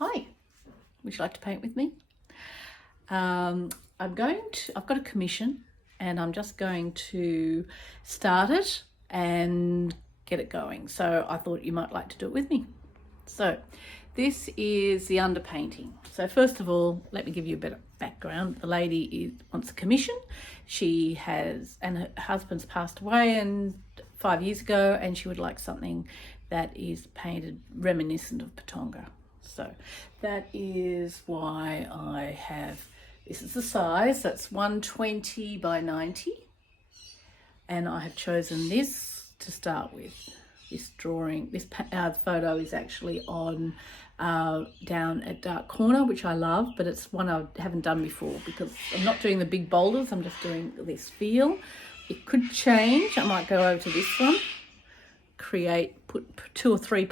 Hi, would you like to paint with me? I've got a commission and I'm just going to start it and get it going. So I thought you might like to do it with me. So this is the underpainting. So first of all, let me give you a bit of background. The lady wants a commission. She has, and her husband's passed away 5 years ago, and she would like something that is painted reminiscent of patonga. So that is why I have, this is the size, that's 120 by 90. And I have chosen this to start with. This drawing, this photo is actually on down at Dark Corner, which I love, but it's one I haven't done before because I'm not doing the big boulders, I'm just doing this feel. It could change, I might go over to this one, put 2 or 3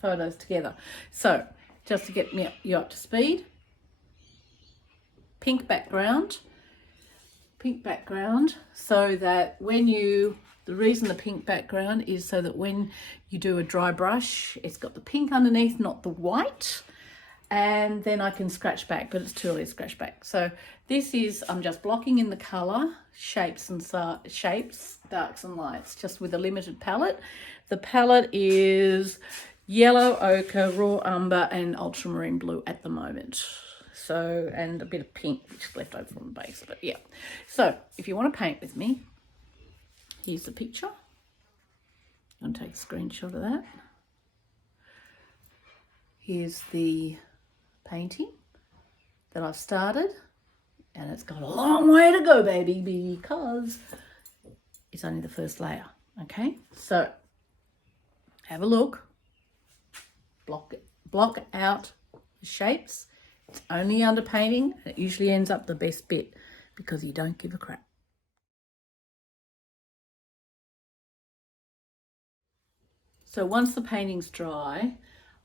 photos together. So just to get you up to speed, pink background, so that the reason the pink background is so that when you do a dry brush, it's got the pink underneath, not the white, and then I can scratch back, but it's too early to scratch back. So this is, I'm just blocking in the color, shapes, darks and lights, just with a limited palette. The palette is yellow, ochre, raw umber, and ultramarine blue at the moment. So, and a bit of pink, which is left over from the base, but yeah. So if you want to paint with me, here's the picture. I'm going to take a screenshot of that. Here's the painting that I've started, and it's got a long way to go, baby, because it's only the first layer. Okay, so have a look, block out the shapes. It's only underpainting, and it usually ends up the best bit because you don't give a crap. So once the painting's dry,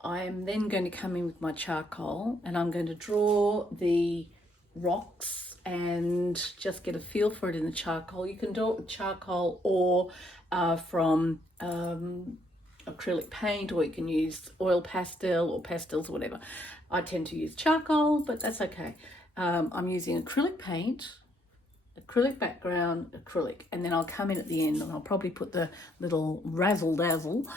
I'm then going to come in with my charcoal and I'm going to draw the rocks and just get a feel for it in the charcoal. You can do it with charcoal or from acrylic paint, or you can use oil pastel or pastels or whatever. I tend to use charcoal, but that's okay. I'm using acrylic paint, acrylic background, acrylic, and then I'll come in at the end and I'll probably put the little razzle dazzle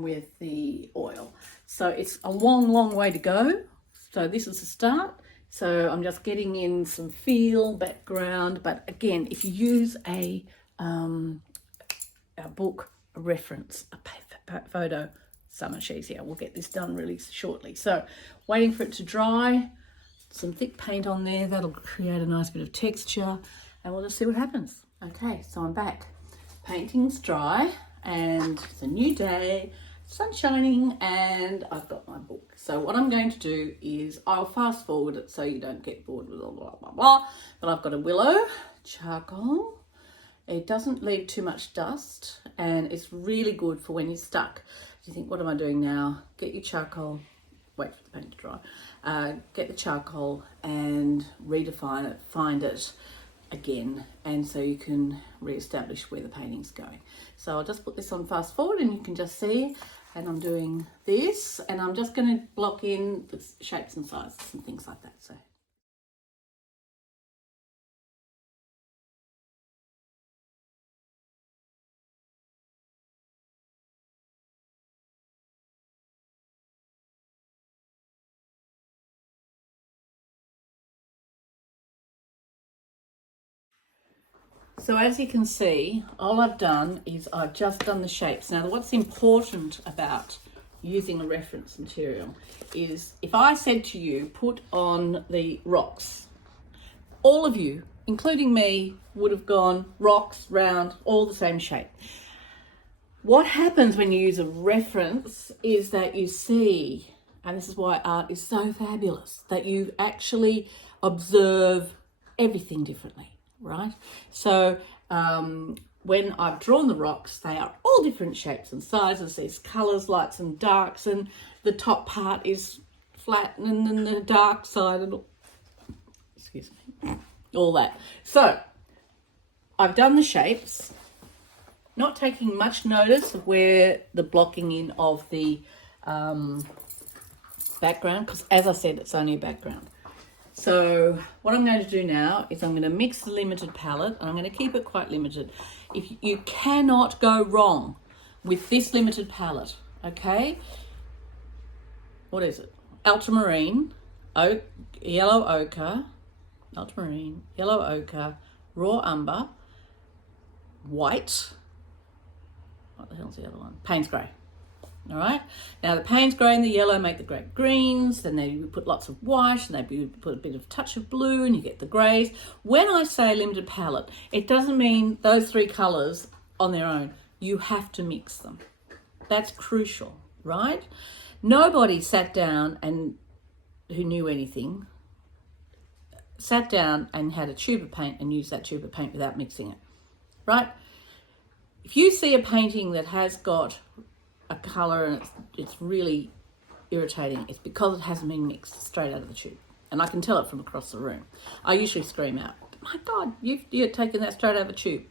with the oil. So it's a long way to go. So this is the start. So I'm just getting in some feel, background, but again, if you use a book, a reference, a photo, so much easier. We'll get this done really shortly. So waiting for it to dry, some thick paint on there, that'll create a nice bit of texture, and we'll just see what happens. Okay, so I'm back. Painting's dry and it's a new day, sun's shining, and I've got my book. So what I'm going to do is I'll fast forward it so you don't get bored with blah blah blah. But I've got a willow charcoal. It doesn't leave too much dust, and it's really good for when you're stuck. You think, what am I doing now? Get your charcoal, wait for the paint to dry, get the charcoal and redefine it, find it again, and so you can re-establish where the painting's going. So I'll just put this on fast forward and you can just see, and I'm doing this, and I'm just going to block in the shapes and sizes and things like that. So as you can see, all I've done is I've just done the shapes. Now, what's important about using a reference material is if I said to you, put on the rocks, all of you, including me, would have gone rocks, round, all the same shape. What happens when you use a reference is that you see, and this is why art is so fabulous, that you actually observe everything differently. Right? So when I've drawn the rocks, they are all different shapes and sizes. There's colours, lights and darks, and the top part is flat, and then the dark side, and excuse me, all that. So I've done the shapes, not taking much notice of where the blocking in of the background, because as I said, it's only a background. So what I'm going to do now is I'm going to mix the limited palette, and I'm going to keep it quite limited. If you cannot go wrong with this limited palette, okay? What is it? Ultramarine, yellow ochre, ultramarine, yellow ochre, raw umber, white. What the hell's the other one? Payne's grey. All right. Now the Payne's grey and the yellow make the great greens. Then they put lots of white, and they put a bit of touch of blue, and you get the greys. When I say limited palette, it doesn't mean those three colours on their own. You have to mix them. That's crucial, right? Nobody sat down and who knew anything sat down and had a tube of paint and used that tube of paint without mixing it, right? If you see a painting that has got a colour and it's really irritating, it's because it hasn't been mixed straight out of the tube. And I can tell it from across the room. I usually scream out, my God, you're taking that straight out of a tube.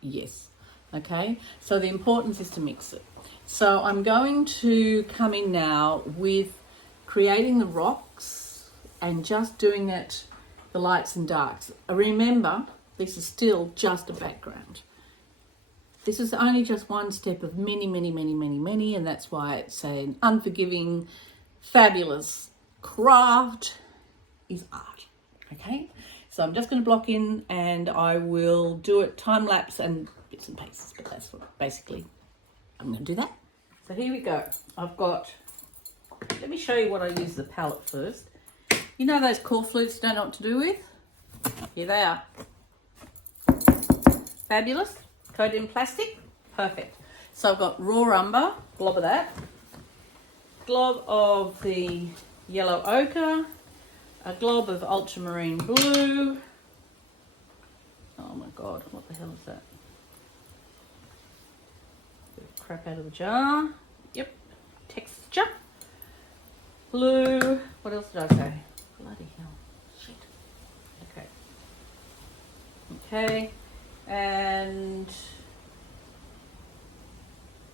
Yes, okay? So the importance is to mix it. So I'm going to come in now with creating the rocks and just doing it, the lights and darks. Remember, this is still just a background. This is only just one step of many, many, many, many, many, and that's why it's an unforgiving, fabulous craft is art, okay? So I'm just going to block in, and I will do it time-lapse and bits and pieces, but that's what basically I'm going to do that. So here we go. I've got, let me show you what I use the palette first. You know those core flutes you don't know what to do with? Here they are. Fabulous. Coated in plastic. Perfect. So I've got raw umber, glob of that. Glob of the yellow ochre. A glob of ultramarine blue. Oh my God, what the hell is that? Bit of crap out of the jar. Yep. Texture. Blue. What else did I say? Bloody hell. Shit. Okay. Okay. And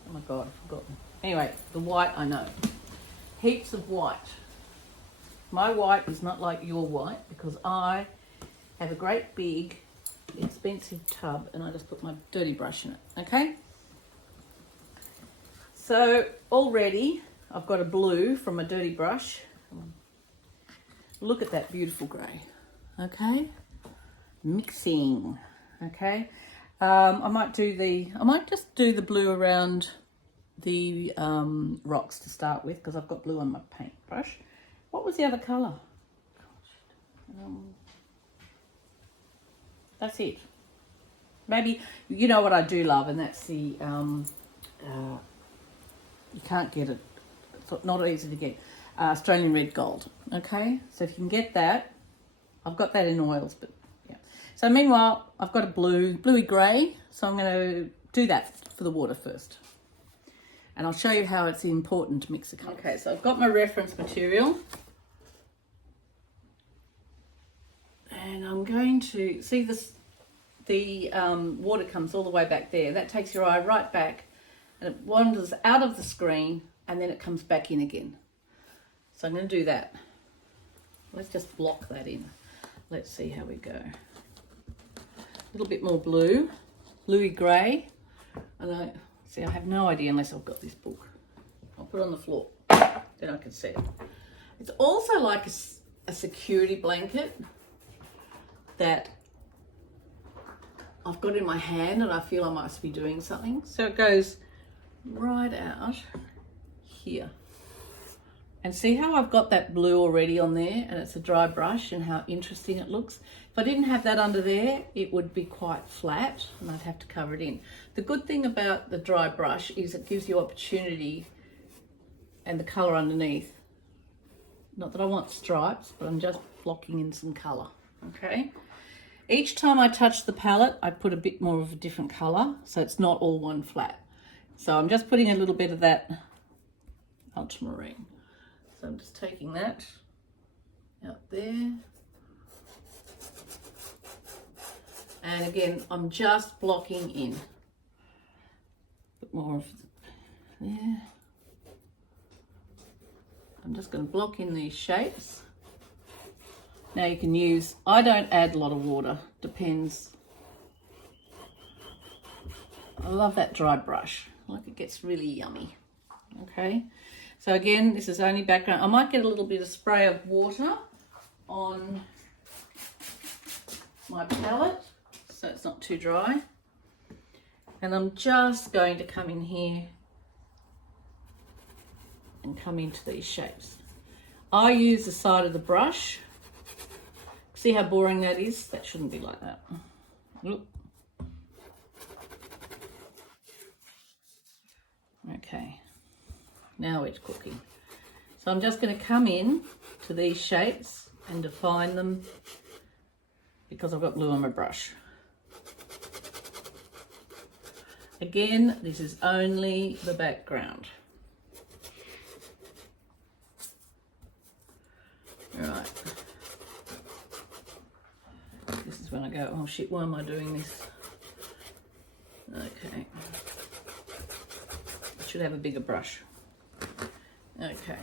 oh my God, I've forgotten. Anyway, the white I know. Heaps of white. My white is not like your white because I have a great big expensive tub and I just put my dirty brush in it. Okay? So already I've got a blue from a dirty brush. Look at that beautiful grey. Okay? Mixing. Okay, I might just do the blue around the rocks to start with because I've got blue on my paintbrush. What was the other colour? That's it. Maybe, you know what I do love, and that's the, you can't get it, it's not easy to get, Australian red gold. Okay, so if you can get that, I've got that in oils, but yeah. So meanwhile, I've got a bluey grey, so I'm going to do that for the water first. And I'll show you how it's important to mix the colours. Okay, so I've got my reference material. And I'm going to, see this, the water comes all the way back there. That takes your eye right back and it wanders out of the screen and then it comes back in again. So I'm going to do that. Let's just block that in. Let's see how we go. A little bit more blue, bluey grey. And I have no idea unless I've got this book. I'll put it on the floor, then I can see it. It's also like a security blanket that I've got in my hand and I feel I must be doing something. So it goes right out here. And see how I've got that blue already on there and it's a dry brush and how interesting it looks. If I didn't have that under there, it would be quite flat and I'd have to cover it in. The good thing about the dry brush is it gives you opportunity and the colour underneath. Not that I want stripes, but I'm just blocking in some colour, okay? Each time I touch the palette, I put a bit more of a different colour, so it's not all one flat. So I'm just putting a little bit of that ultramarine. So I'm just taking that out there. And again, I'm just blocking in. Bit more of there. I'm just going to block in these shapes. Now you can use, I don't add a lot of water, depends. I love that dry brush, like it gets really yummy. Okay, so again, this is only background. I might get a little bit of spray of water on my palette so it's not too dry. And I'm just going to come in here and come into these shapes. I use the side of the brush. See how boring that is? That shouldn't be like that. Look. Okay, now it's cooking. So I'm just going to come in to these shapes and define them because I've got blue on my brush. Again, this is only the background. Right. This is when I go, oh shit, why am I doing this? Okay. I should have a bigger brush. Okay.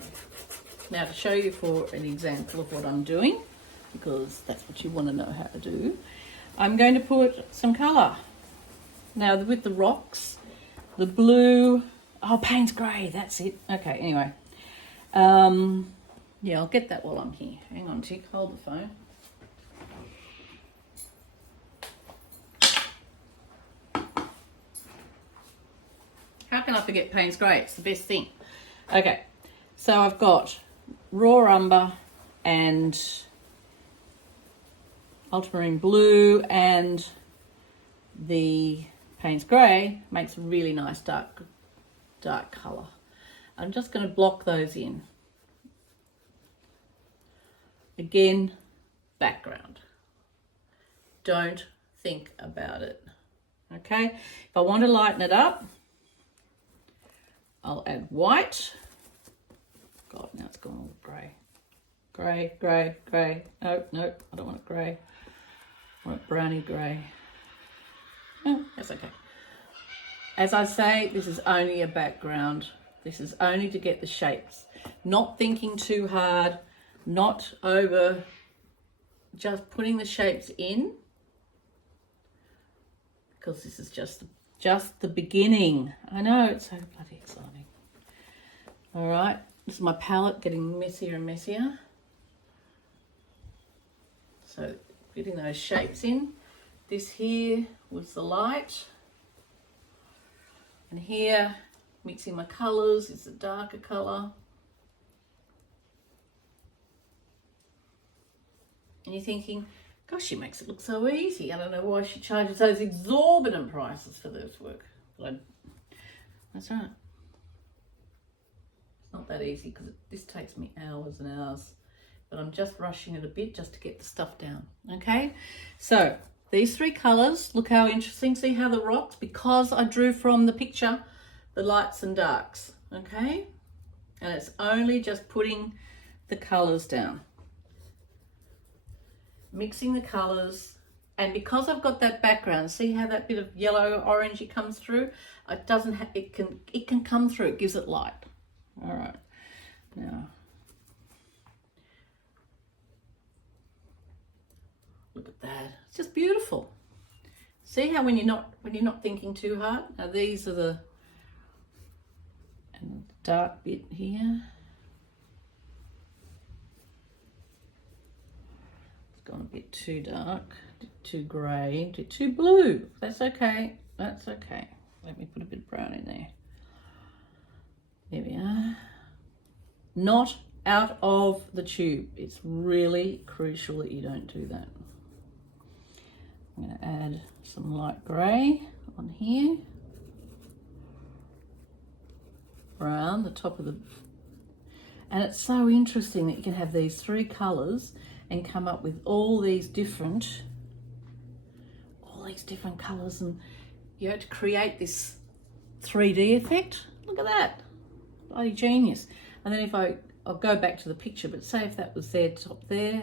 Now to show you for an example of what I'm doing, because that's what you want to know how to do, I'm going to put some colour. Now with the rocks, the blue, oh, Payne's grey, that's it. Okay, anyway. Yeah, I'll get that while I'm here. Hang on, Tick, hold the phone. How can I forget Payne's grey? It's the best thing. Okay, so I've got raw umber and ultramarine blue, and the Payne's grey makes a really nice dark colour. I'm just going to block those in. Again, background. Don't think about it. Okay, if I want to lighten it up, I'll add white. God, now it's gone all grey. Grey, grey, grey. No, no, I don't want it grey. I want it browny grey. Oh, that's okay. As I say, this is only a background. This is only to get the shapes. Not thinking too hard, not over, just putting the shapes in, because this is just the beginning. I know, it's so bloody exciting. All right, this is my palette getting messier and messier. So getting those shapes in. This here was the light. And here, mixing my colours, is a darker colour. And you're thinking, gosh, she makes it look so easy. I don't know why she charges those exorbitant prices for this work. But that's right. It's not that easy because this takes me hours and hours. But I'm just rushing it a bit just to get the stuff down. Okay, so these three colours, look how interesting. See how the rocks, because I drew from the picture, the lights and darks. Okay, and it's only just putting the colours down. Mixing the colours, and because I've got that background, see how that bit of yellow orangey comes through? It doesn't have, it can come through, it gives it light. All right, now look at that, it's just beautiful. See how when you're not thinking too hard? Now these are the dark bit here. Gone a bit too dark, too grey, too blue. That's okay, that's okay. Let me put a bit of brown in there. There we are. Not out of the tube. It's really crucial that you don't do that. I'm going to add some light grey on here. Around the top of the... And it's so interesting that you can have these three colours and come up with all these different colours, and you have to create this 3D effect. Look at that, bloody genius. And then if I'll go back to the picture, but say if that was there, top there,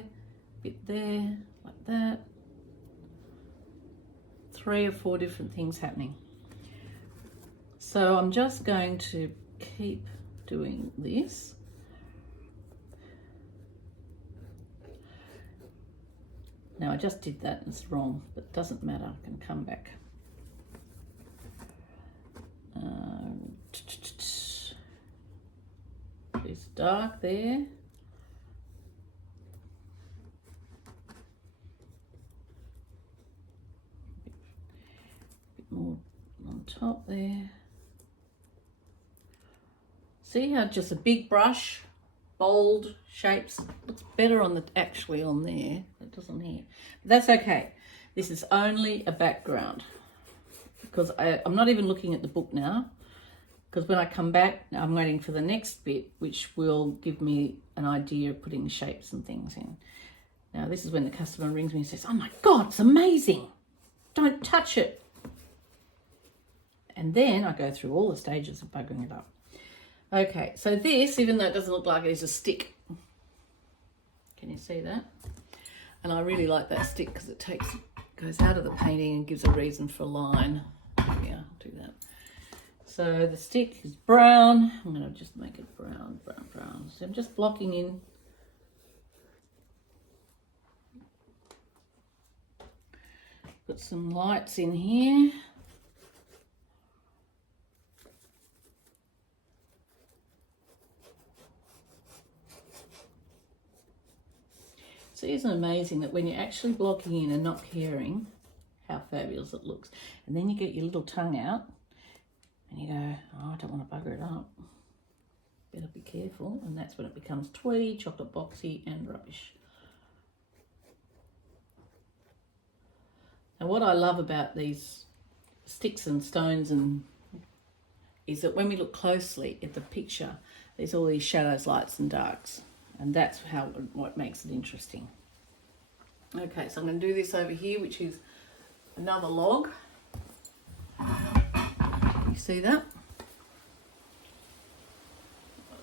bit there, like that, 3 or 4 different things happening. So I'm just going to keep doing this. Now I just did that and it's wrong, but it doesn't matter, I can come back. It's dark there. A bit more on top there. See how just a big brush, bold shapes, looks better on the actually on there. It doesn't here. But that's okay. This is only a background because I'm not even looking at the book now, because when I come back, I'm waiting for the next bit, which will give me an idea of putting shapes and things in. Now, this is when the customer rings me and says, "Oh my God, it's amazing. Don't touch it." And then I go through all the stages of buggering it up. Okay, so this, even though it doesn't look like it, is a stick. Can you see that? And I really like that stick because it goes out of the painting and gives a reason for a line. Yeah, I'll do that. So the stick is brown. I'm going to just make it brown, brown, brown. So I'm just blocking in. Put some lights in here. So isn't it amazing that when you're actually blocking in and not caring how fabulous it looks, and then you get your little tongue out and you go, "Oh, I don't want to bugger it up. Better be careful." And that's when it becomes twee, chocolate boxy and rubbish. Now what I love about these sticks and stones is that when we look closely at the picture, there's all these shadows, lights and darks. And that's what makes it interesting. Okay, so I'm going to do this over here, which is another log. You see that?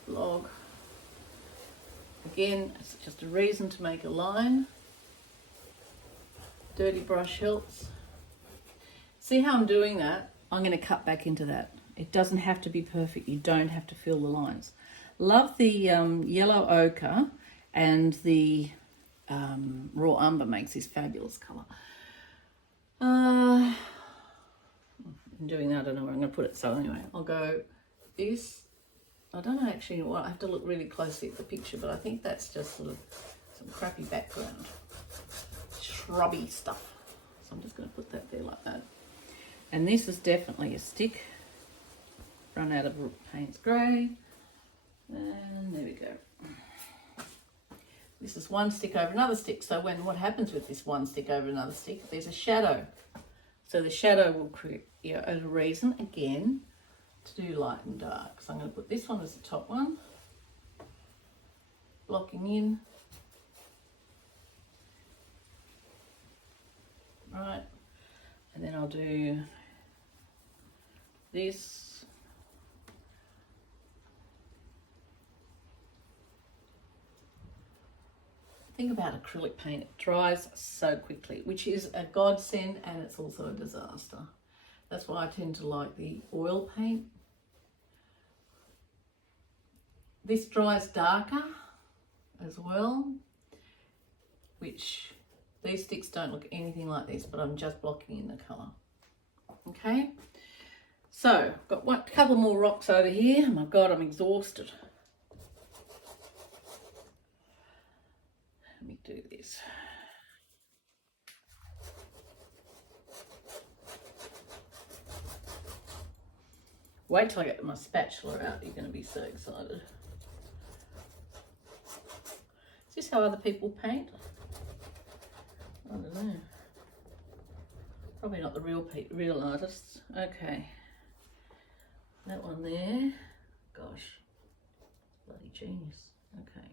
Log. Again, it's just a reason to make a line. Dirty brush helps. See how I'm doing that? I'm going to cut back into that. It doesn't have to be perfect. You don't have to fill the lines. Love the yellow ochre, and the raw umber makes this fabulous colour. I'm doing that, I don't know where I'm going to put it, so anyway, I'll go this. I don't know actually what, I have to look really closely at the picture, but I think that's just sort of some crappy background, shrubby stuff. So I'm just going to put that there like that. And this is definitely a stick. Run out of Payne's grey. And there we go. This is one stick over another stick. So what happens with this one stick over another stick, there's a shadow. So the shadow will create a reason again to do light and dark. So I'm going to put this one as the top one, blocking in. Right, and then I'll do this. Thing about acrylic paint, it dries so quickly, which is a godsend, and it's also a disaster. That's why I tend to like the oil paint. This dries darker as well, which these sticks don't look anything like this, but I'm just blocking in the colour. Okay, so got a couple more rocks over here. Oh my God, I'm exhausted. Let me do this. Wait till I get my spatula out, you're going to be so excited. Is this how other people paint? I don't know. Probably not the real artists. Okay. That one there. Gosh. Bloody genius. Okay.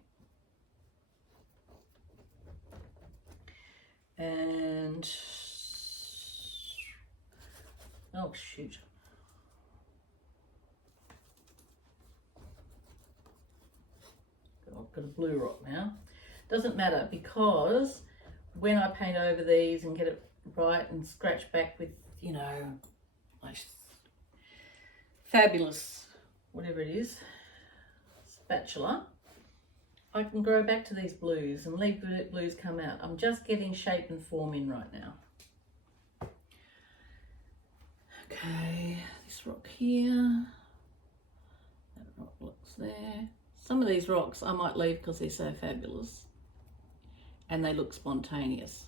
And oh shoot. I've got a blue rock now. Doesn't matter, because when I paint over these and get it right and scratch back with, you know, like fabulous, whatever it is, spatula, I can grow back to these blues and leave the blues come out. I'm just getting shape and form in right now. Okay, this rock here, that rock looks there. Some of these rocks I might leave because they're so fabulous and they look spontaneous,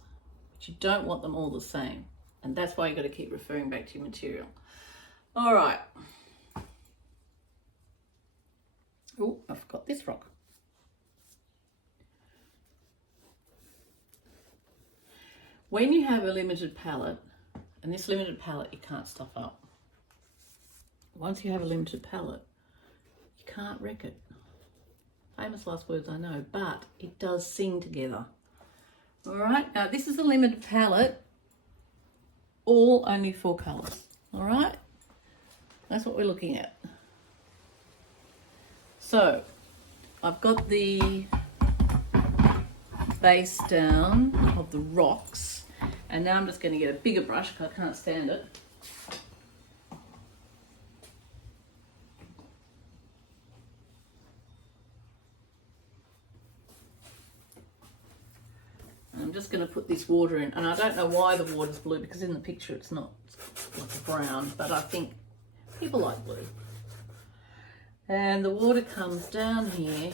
but you don't want them all the same, and that's why you've got to keep referring back to your material. All right. Oh, I forgot this rock. When you have a limited palette, and this limited palette you can't stuff up. Once you have a limited palette, you can't wreck it. Famous last words, I know, but it does sing together. All right, now this is a limited palette, all only 4 colours. All right, that's what we're looking at. So I've got the base down of the rocks, and now I'm just going to get a bigger brush because I can't stand it. And I'm just going to put this water in, and I don't know why the water's blue because in the picture it's not like a brown, but I think people like blue. And the water comes down here,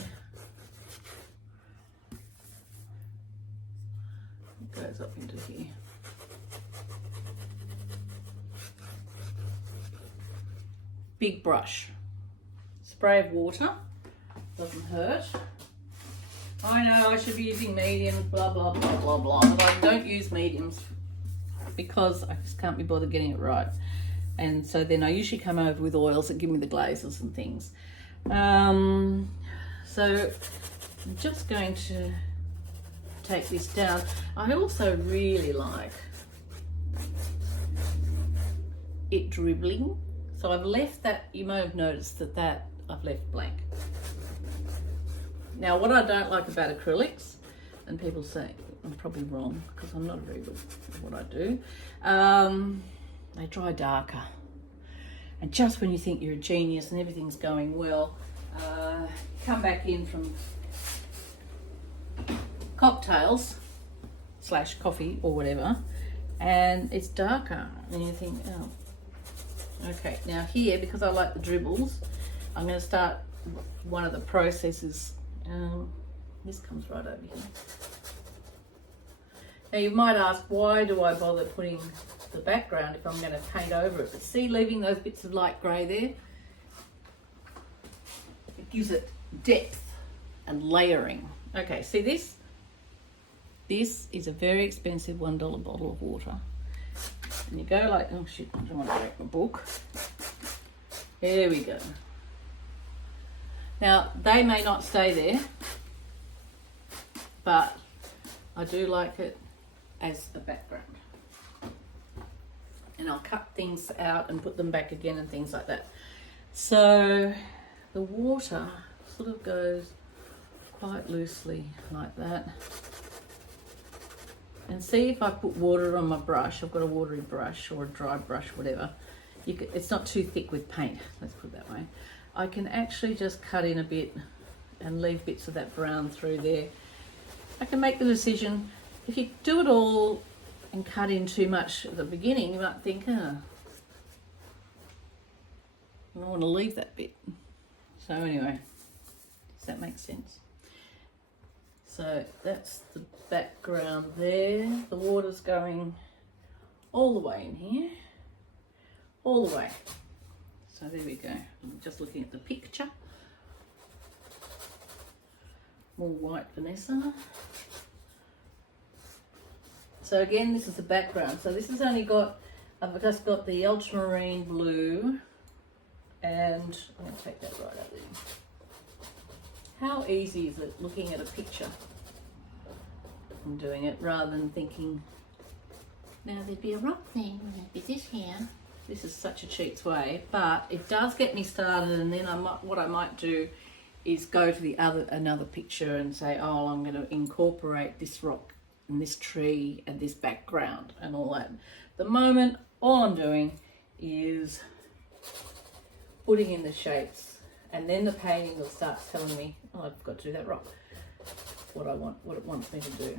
it goes up into here. Big brush, spray of water, doesn't hurt. I know I should be using mediums, blah, blah, blah, blah, blah, but I don't use mediums because I just can't be bothered getting it right. And so then I usually come over with oils that give me the glazes and things. So I'm just going to take this down. I also really like it dribbling. So I've left that, you may have noticed that I've left blank. Now what I don't like about acrylics, and people say I'm probably wrong because I'm not very good at what I do, they dry darker. And just when you think you're a genius and everything's going well, come back in from cocktails / coffee or whatever, and it's darker and you think, oh. Okay, now here, because I like the dribbles, I'm going to start one of the processes. This comes right over here. Now you might ask, why do I bother putting the background if I'm going to paint over it? But see, leaving those bits of light grey there, it gives it depth and layering. Okay, see this? This is a very expensive $1 bottle of water. And you go like, oh shit, I don't want to break my book. There we go. Now, they may not stay there, but I do like it as a background. And I'll cut things out and put them back again and things like that. So the water sort of goes quite loosely like that. And see, if I put water on my brush, I've got a watery brush or a dry brush, whatever. It's not too thick with paint, let's put it that way. I can actually just cut in a bit and leave bits of that brown through there. I can make the decision. If you do it all and cut in too much at the beginning, you might think, oh, I want to leave that bit. So anyway, does that make sense? So that's the background there. The water's going all the way in here, all the way. So there we go. I'm just looking at the picture. More white Vanessa. So again, this is the background. So this has only got, I've just got the ultramarine blue, and I'm going to take that right out there. How easy is it looking at a picture and doing it rather than thinking, now there'd be a rock thing, there'd be this here. This is such a cheats way, but it does get me started, and then what I might do is go to another picture and say, oh, I'm going to incorporate this rock and this tree and this background and all that. The moment, all I'm doing is putting in the shapes, and then the painting will start telling me, oh, I've got to do that rock. what I want, what it wants me to do.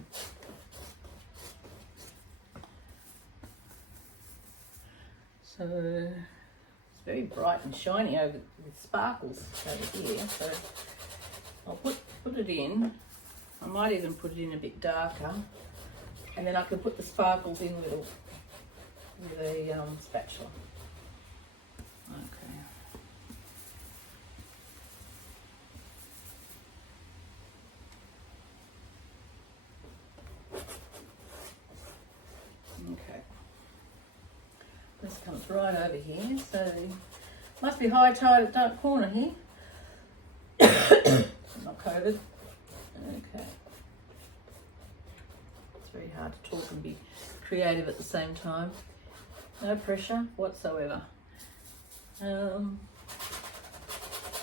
So it's very bright and shiny over with sparkles over here. So I'll put it in. I might even put it in a bit darker, and then I can put the sparkles in with a spatula. Okay. Okay. This comes right over here, so must be high tide at dark corner here. Not COVID. Okay. It's very hard to talk and be creative at the same time. No pressure whatsoever.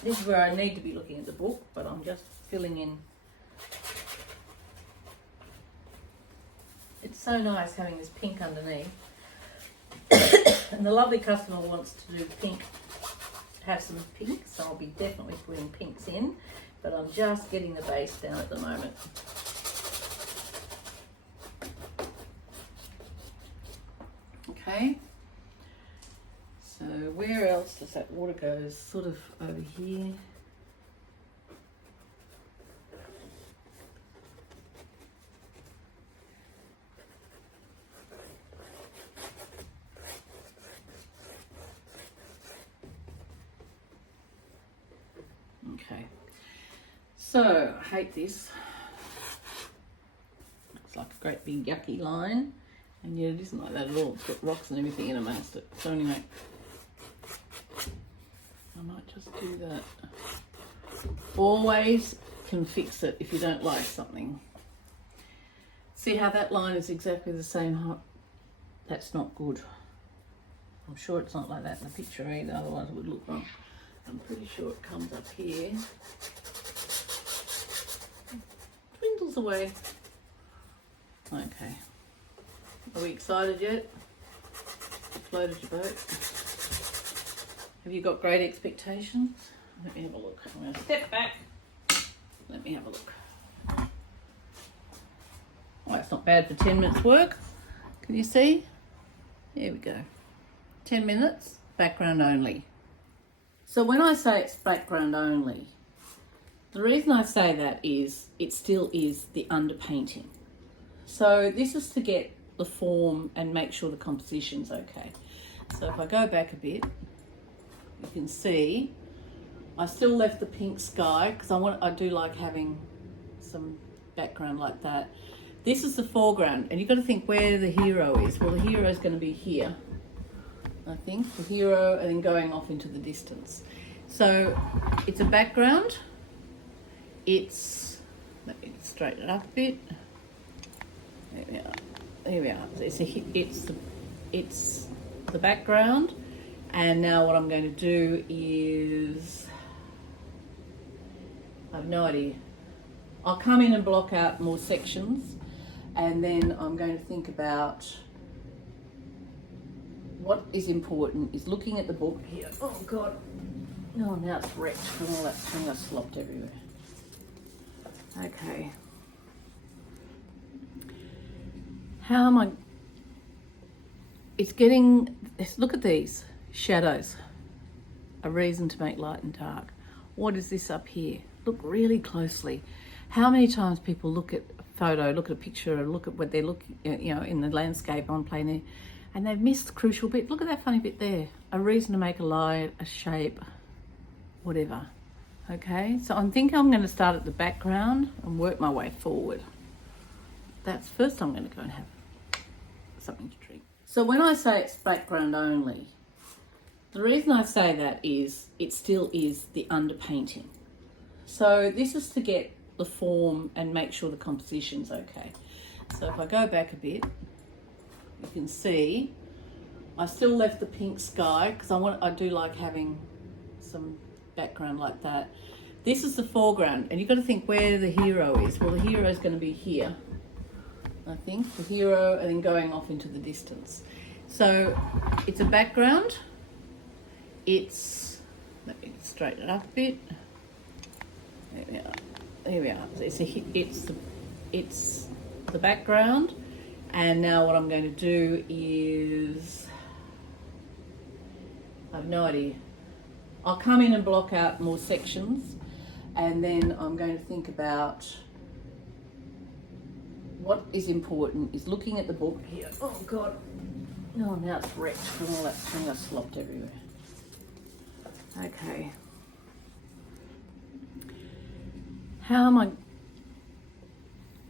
This is where I need to be looking at the book, but I'm just filling in. It's so nice having this pink underneath. And the lovely customer wants to do pink, have some pink, so I'll be definitely putting pinks in, but I'm just getting the base down at the moment. Okay, so where else does that water go? Sort of over here. Okay, so I hate this. Looks like a great big yucky line, and yet it isn't like that at all. It's got rocks and everything in amongst it. So anyway, I might just do that. Always can fix it if you don't like something. See how that line is exactly the same height? That's not good. I'm sure it's not like that in the picture either, otherwise it would look wrong. I'm pretty sure it comes up here. Dwindles away. Okay. Are we excited yet? Floated your boat? Have you got great expectations? Let me have a look. I'm going to step back. Let me have a look. Oh, it's not bad for 10 minutes work. Can you see? There we go. 10 minutes, background only. So when I say it's background only, the reason I say that is it still is the underpainting. So this is to get the form and make sure the composition's okay. So if I go back a bit, you can see I still left the pink sky because I do like having some background like that. This is the foreground, and you've got to think where the hero is. Well, the hero is going to be here. I think, the hero, and then going off into the distance. So it's a background. It's, let me straighten it up a bit. There we are. There we are. It's the background. And now what I'm going to do is, I have no idea. I'll come in and block out more sections, and then I'm going to think about what is important is looking at the book here. Oh God. Oh, now it's wrecked from all that thing that's slopped everywhere. Okay. How am I? It's getting, look at these shadows. A reason to make light and dark. What is this up here? Look really closely. How many times people look at a photo, look at a picture, or look at what they're looking, you know, in the landscape on plein air, and they've missed the crucial bit. Look at that funny bit there. A reason to make a line, a shape, whatever. Okay, so I think I'm going to start at the background and work my way forward. That's first I'm going to go and have something to drink. So when I say it's background only, the reason I say that is it still is the underpainting. So this is to get the form and make sure the composition's okay. So if I go back a bit, you can see I still left the pink sky because I do like having some background like that. This is the foreground, and you've got to think where the hero is. Well, the hero is going to be here. I think the hero, and then going off into the distance. So it's a background. It's, let me straighten it up a bit. There we are. here we are. It's the background, and now what I'm going to do is, I have no idea. I'll come in and block out more sections, and then I'm going to think about what is important is looking at the book here. Oh God, no, now it's wrecked from all that paint I slopped everywhere. Okay. How am I?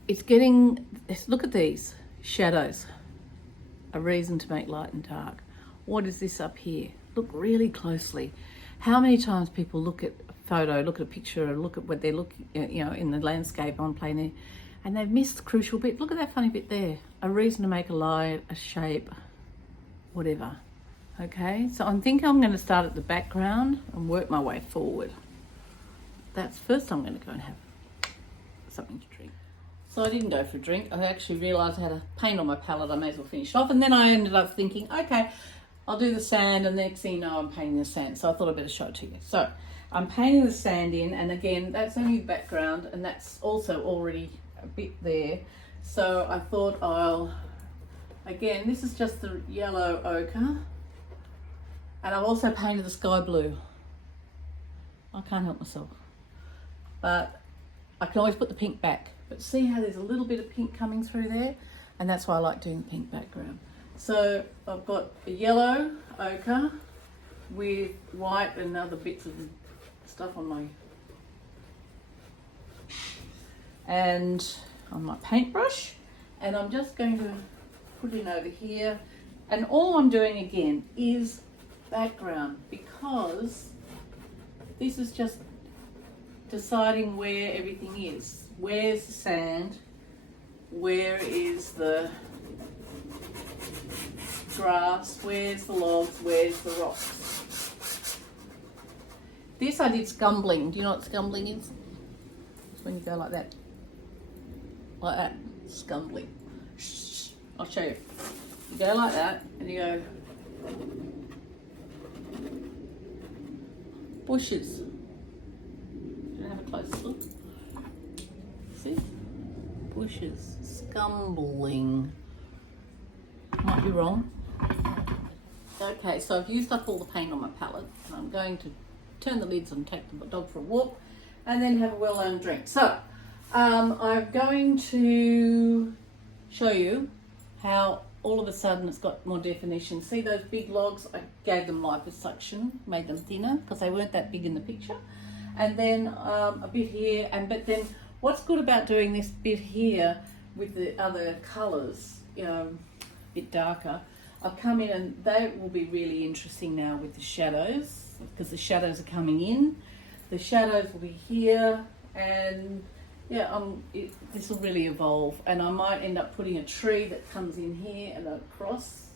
It's getting, look at these shadows. A reason to make light and dark. What is this up here? Look really closely. How many times people look at a photo, look at a picture, or look at what they're looking at, you know, in the landscape on plein air, and they've missed the crucial bit. Look at that funny bit there. A reason to make a light, a shape, whatever. Okay, so I think I'm going to start at the background and work my way forward. That's first I'm going to go and have something to drink. So I didn't go for a drink. I actually realised I had a paint on my palette. I may as well finish off. And then I ended up thinking, okay, I'll do the sand, and next thing you know, I'm painting the sand. So I thought I'd better show it to you. So I'm painting the sand in, and again, that's only the background, and that's also already a bit there. So I thought again, this is just the yellow ochre, and I've also painted the sky blue. I can't help myself. But I can always put the pink back. But see how there's a little bit of pink coming through there? And that's why I like doing the pink background. So I've got a yellow ochre with white and other bits of stuff on my paintbrush, and I'm just going to put it over here. And all I'm doing again is background, because this is just deciding where everything is. Where's the sand? Where is the grass? Where's the logs? Where's the rocks? This I did scumbling. Do you know what scumbling is? It's when you go like that. Like that. Scumbling. Shh. I'll show you. You go like that and you go bushes. Have a close look. See? Bushes. Scumbling. Might be wrong. Okay, so I've used up all the paint on my palette, and I'm going to turn the lids and take the dog for a walk, and then have a well-earned drink. So, I'm going to show you how all of a sudden it's got more definition. See those big logs? I gave them liposuction, made them thinner, because they weren't that big in the picture. And then a bit here, but then what's good about doing this bit here with the other colours, you know, a bit darker, I've come in, and they will be really interesting now with the shadows, because the shadows are coming in. The shadows will be here, and yeah, this will really evolve, and I might end up putting a tree that comes in here and across.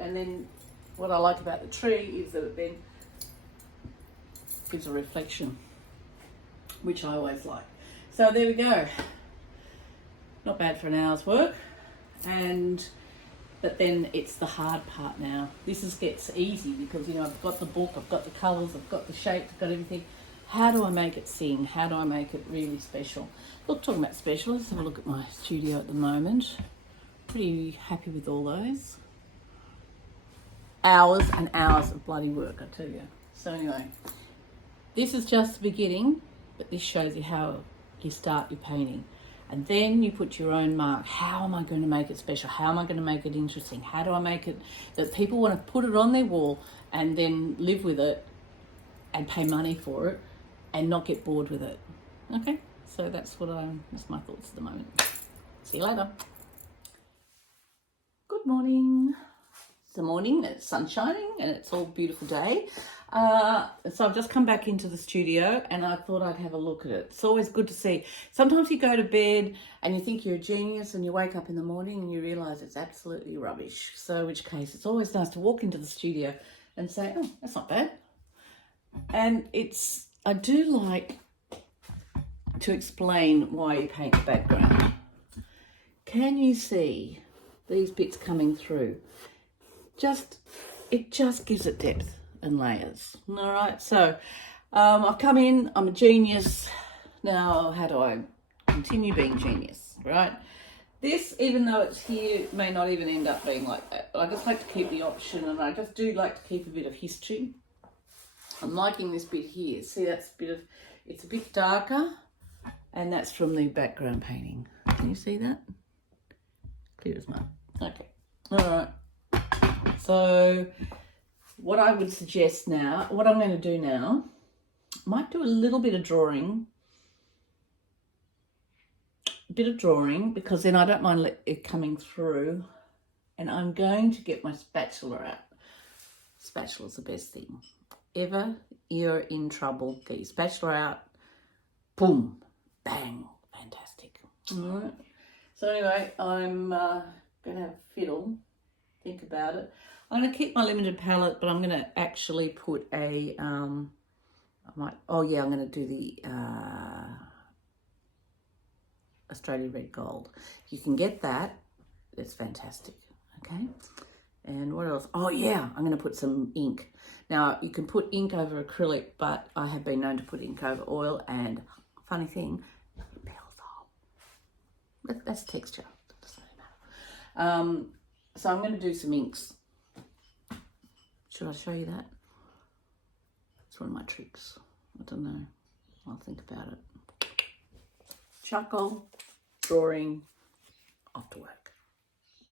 And then what I like about the tree is that it then gives a reflection, which I always like. So there we go. Not bad for an hour's work, but then it's the hard part now. This gets easy because, you know, I've got the book, I've got the colours, I've got the shape, I've got everything. How do I make it sing? How do I make it really special? Look, talking about special, let's have a look at my studio at the moment. Pretty happy with all those. Hours and hours of bloody work, I tell you. So anyway, this is just the beginning, but this shows you how you start your painting. And then you put your own mark. How am I going to make it special? How am I going to make it interesting? How do I make it that people want to put it on their wall and then live with it and pay money for it and not get bored with it? Okay, so that's my thoughts at the moment. See you later. Good morning. It's the morning, it's sun shining, and it's all beautiful day. So I've just come back into the studio, and I thought I'd have a look at it. It's always good to see. Sometimes you go to bed and you think you're a genius, and you wake up in the morning and you realise it's absolutely rubbish. So in which case, it's always nice to walk into the studio and say, oh, that's not bad. And I do like to explain why you paint the background. Can you see these bits coming through? It just gives it depth and layers. All right, so I've come in, I'm a genius, Now, how do I continue being genius, right? This, even though it's here, may not even end up being like that. But I just like to keep the option, and I just do like to keep a bit of history. I'm liking this bit here. See, that's a bit of, it's a bit darker, and that's from the background painting. Can you see that? Clear as mud. Okay. All right. So what I would suggest now, what I'm going to do now, might do a little bit of drawing. Because then I don't mind it coming through, and I'm going to get my spatula out. Spatula's the best thing. Ever you're in trouble, get your spatula out, boom, bang, fantastic. All right. So anyway, I'm going to have a fiddle, think about it. I'm going to keep my limited palette, but I'm going to actually put a, I'm going to do the Australia Red Gold. If you can get that, it's fantastic, okay? And what else? Oh yeah, I'm going to put some ink. Now, you can put ink over acrylic, but I have been known to put ink over oil, and funny thing, it peels off. That's texture. It doesn't really matter. So I'm going to do some inks. Should I show you that? It's one of my tricks. I don't know. I'll think about it. Charcoal, drawing, off to work.